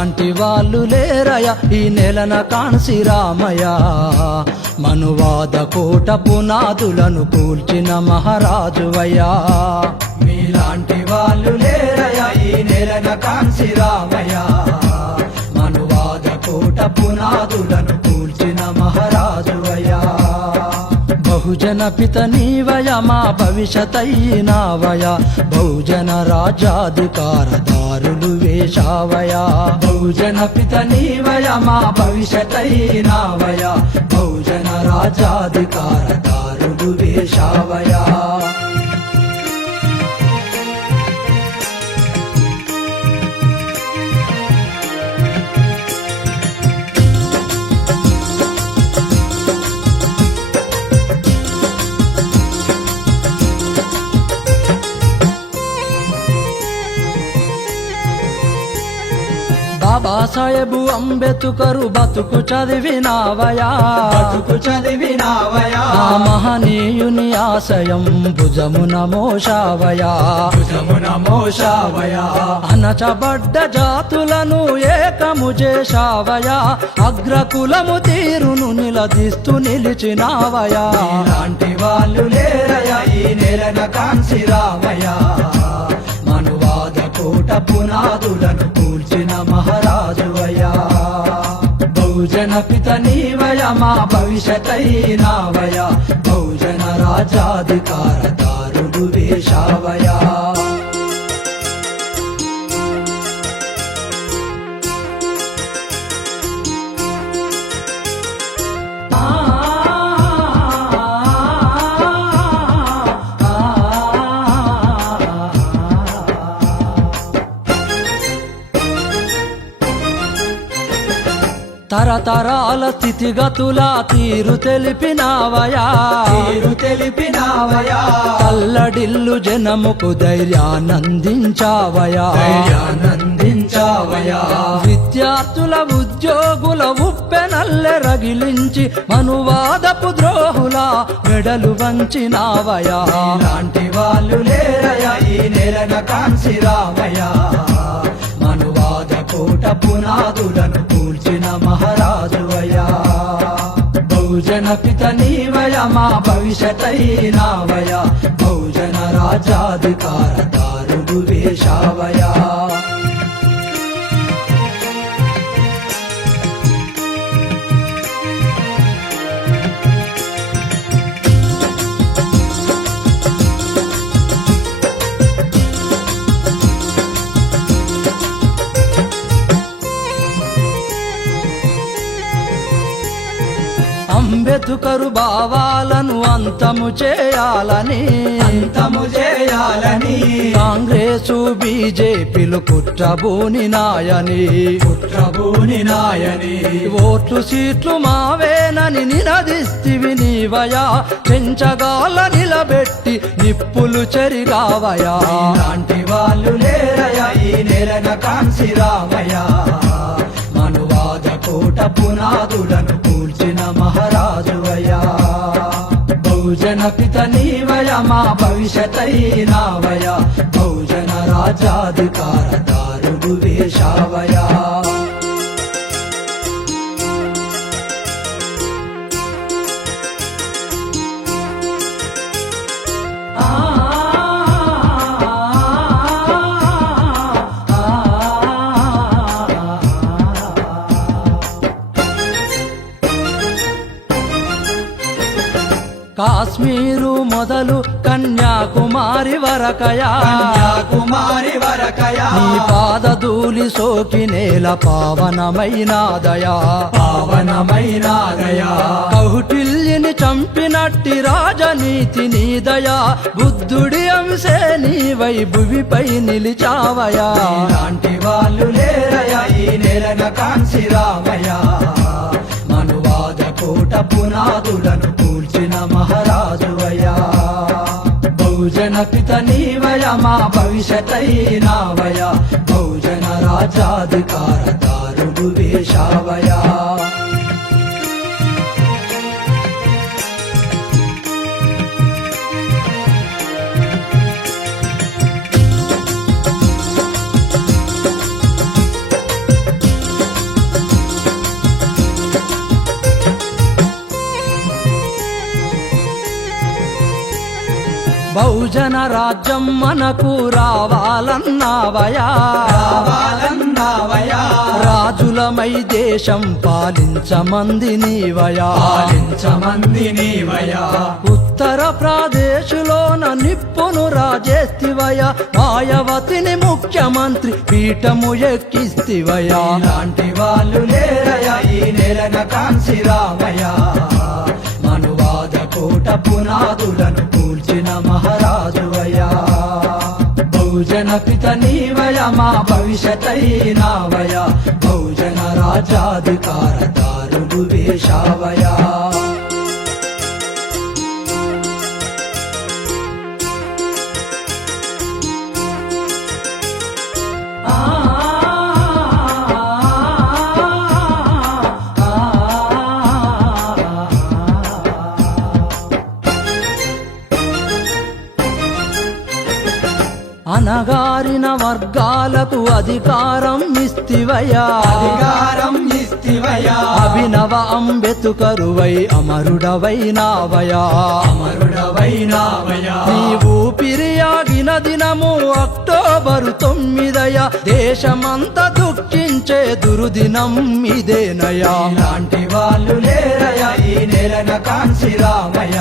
నీలాంటి వాళ్ళు లేరయ ఈ నెలన కాన్సి రామయ్య మనువాద కోట పునాదులను కూల్చిన మహారాజువయ్యా మీలాంటి వాళ్ళు లేరయ ఈ నెలన కాన్సి రామయ్య మనువాద కోట పునాదులను కూల్చిన మహారాజువయ్యా బహుజన పిత నీవయ మా భవిష్యతైనావయ బహుజన రాజ్యాధికారదారులు వేశావయ బహుజన పిత నీవయ మా భవిష్యతైనావయ బహుజన రాజ్యాధికారదారులు వేశావయ బాబాసాహెబు అంబేద్కరు బతుకు చదివినావయా ఆ మహనీయుని ఆశయం భుజమున మోషావయా అనచబడ్డ జాతులను ఏకము చేశావయా అగ్రకులము తీరును నిలదీస్తూ నిలిచినావయా ఇలాంటి వాళ్ళు లేరయ ఈ నెలన కాన్సి రామయ్య మనువాద కోట పునాదులను కూల్చిన మహారాజువయ్యా బహుజన పిత నీవయ మా భవిష్యతైనావయ బహుజన రాజ్యాధికారదారులు వేశావయా తరతరాల స్థితిగతుల తీరు తెలిపినావయా కల్లడిల్లు జనముకు ధైర్యానందించావయా విద్యార్థుల ఉద్యోగుల ఉప్పెనల్లె రగిలించి మనువాదపు ద్రోహుల మెడలు వంచినావయా ఇలాంటి వాళ్ళు లేరయ ఈ నెలన కాన్సి రామయ్య మనువాద కోట పునాదులను కూల్చిన మహారాజువయ్యా బహుజన పిత నీవయ మా భవిష్యతైనావయ బహుజన రాజ్యాధికారదారులు వేశావయా అంబేద్కరు భావాలను అంతము చేయాలని కాంగ్రెసు బీజేపీలు కుట్రబూని నాయని ఓట్లు సీట్లు మావేనని నినదిస్తివి నీవయా చెంచగాల నిలబెట్టి నిప్పులు చెరిగావయా ఇలాంటి వాళ్ళు లేరయ ఈ నెలన కాన్సి రామయ్య మనువాద కోట పునాదులను కూల్చిన మహారాజువయ్యా బహుజన పిత నీవయ మా భవిష్యతైనావయ బహుజన రాజ్యాధికారదారులు వేశావయా కాశ్మీరు మొదలు కన్యాకుమారి వరకయా నీ పాదధూళి సోకి నేల పావనమైనాదయా కౌటిల్యని చంపినట్టి రాజనీతి నీదయా బుద్ధుడి అంశే నీవై భువిపై నిలిచావయా ఇలాంటి వాళ్ళు లేరయ ఈ నెలన కాన్సి రామయ్య మనువాద కోట పునాదులను కూల్చిన మహారాజువయ్యా బహుజన పిత నీవయ మా భవిష్యతైనావయ బహుజన రాజ్యాధికారదారులు వేశావయా బహుజన రాజ్యం మనకు రావాలన్నావయా రావాలన్నావయా రాజులమై దేశం పాలించమంది నీవయా పాలించమంది నీవయా ఉత్తర ప్రదేశులోన నిప్పును రాజేస్తివయా మాయావతిని ముఖ్యమంత్రి పీఠము ఎక్కిస్తివయా ఇలాంటి వాళ్ళు లేరయా ఈ నెలన కాంసి రామయ్య మనువాద కోట పునాదులను కూల్చిన మహారాజువయ్యా బహుజన పిత నీవయ మా భవిష్యతైనావయ బహుజన రాజ్యాధికార దారులు వేశావయా అనగారిన వర్గాలకు అధికారం ఇస్తివయా అధికారం ఇస్తివయా అభినవ అంబేద్కరువై అమరుడవైనావయా అమరుడవైనావయా నీ ఊపిరియాగిన దినము అక్టోబరు 9 దేశమంతా దుఃఖించే దురుదినం ఇదేనయా ఇలాంటి వాళ్ళు లేరయా ఈ నెలన కాంసి రామయ్య